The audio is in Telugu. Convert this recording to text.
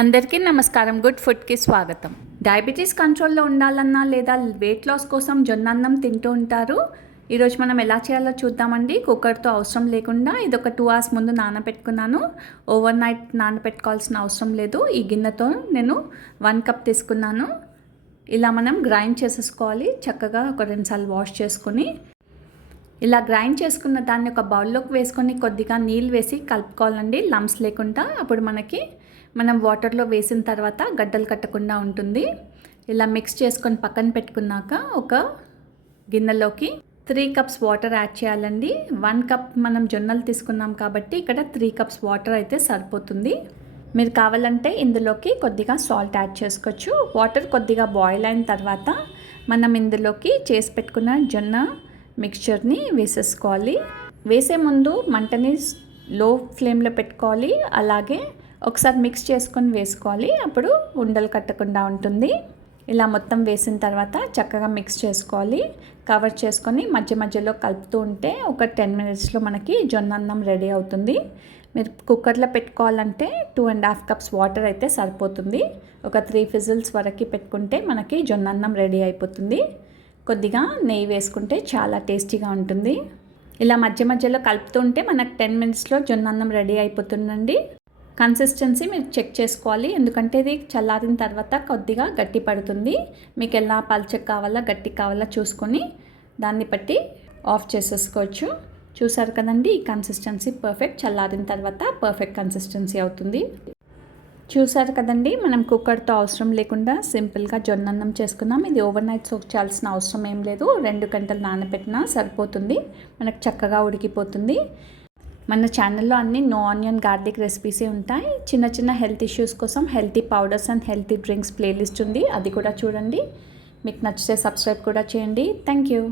అందరికీ నమస్కారం. గుడ్ ఫుడ్కి స్వాగతం. డయాబెటీస్ కంట్రోల్లో ఉండాలన్నా లేదా వెయిట్ లాస్ కోసం జొన్నన్నం తింటూ ఉంటారు. ఈరోజు మనం ఎలా చేయాలో చూద్దామండి. కుక్కర్తో అవసరం లేకుండా ఇది ఒక 2 hours ముందు నానబెట్టుకున్నాను. ఓవర్ నైట్ నానబెట్టుకోవాల్సిన అవసరం లేదు. ఈ గిన్నెతో నేను 1 cup తీసుకున్నాను. ఇలా మనం గ్రైండ్ చేసేసుకోవాలి. చక్కగా ఒక 2 సార్లు వాష్ చేసుకొని ఇలా గ్రైండ్ చేసుకున్న దాన్ని ఒక బౌల్లోకి వేసుకొని కొద్దిగా నీళ్ళు వేసి కలుపుకోవాలండి, లంప్స్ లేకుండా. అప్పుడు మనం వాటర్లో వేసిన తర్వాత గడ్డలు కట్టకుండా ఉంటుంది. ఇలా మిక్స్ చేసుకొని పక్కన పెట్టుకున్నాక ఒక గిన్నెలోకి 3 cups వాటర్ యాడ్ చేయాలండి. 1 cup మనం జొన్నలు తీసుకున్నాం కాబట్టి ఇక్కడ 3 cups వాటర్ అయితే సరిపోతుంది. మీరు కావాలంటే ఇందులోకి కొద్దిగా సాల్ట్ యాడ్ చేసుకోవచ్చు. వాటర్ కొద్దిగా బాయిల్ అయిన తర్వాత మనం ఇందులోకి చేసి పెట్టుకున్న జొన్న మిక్స్చర్ని వేసేసుకోవాలి. వేసే ముందు మంటని లో ఫ్లేమ్లో పెట్టుకోవాలి. అలాగే ఒకసారి మిక్స్ చేసుకొని వేసుకోవాలి. అప్పుడు ఉండలు కట్టకుండా ఉంటుంది. ఇలా మొత్తం వేసిన తర్వాత చక్కగా మిక్స్ చేసుకోవాలి. కవర్ చేసుకొని మధ్య మధ్యలో కలుపుతూ ఉంటే ఒక 10 minutesలో మనకి జొన్న అన్నం రెడీ అవుతుంది. మీరు కుక్కర్లో పెట్టుకోవాలంటే 2.5 cups వాటర్ అయితే సరిపోతుంది. ఒక 3 whistles వరకు పెట్టుకుంటే మనకి జొన్న అన్నం రెడీ అయిపోతుంది. కొద్దిగా నెయ్యి వేసుకుంటే చాలా టేస్టీగా ఉంటుంది. ఇలా మధ్య మధ్యలో కలుపుతూ ఉంటే మనకు 10 minutesలో జొన్న అన్నం రెడీ అయిపోతుందండి. కన్సిస్టెన్సీ మీరు చెక్ చేసుకోవాలి, ఎందుకంటే ఇది చల్లారిన తర్వాత కొద్దిగా గట్టి పడుతుంది. మీకు ఎలా పల్చగా కావాలా గట్టి కావాలా చూసుకొని దాన్ని బట్టి ఆఫ్ చేసేసుకోవచ్చు. చూసారు కదండి, ఈ కన్సిస్టెన్సీ పర్ఫెక్ట్. చల్లారిన తర్వాత పర్ఫెక్ట్ కన్సిస్టెన్సీ అవుతుంది. చూసారు కదండి, మనం కుక్కర్తో అవసరం లేకుండా సింపుల్గా జొన్నన్నం చేసుకున్నాం. ఇది ఓవర్ నైట్ సోక్ చేయాల్సిన అవసరం ఏం లేదు. 2 గంటలు నానబెట్టినా సరిపోతుంది. మనకు చక్కగా ఉడికిపోతుంది. మన ఛానల్లో అన్ని నో ఆనియన్ గార్లిక్ రెసిపీసే ఉంటాయి. చిన్న చిన్న హెల్త్ ఇష్యూస్ కోసం healthy powders and healthy drinks playlist ఉంది, అది కూడా చూడండి. మీకు నచ్చితే సబ్స్క్రైబ్ కూడా చేయండి. Thank you.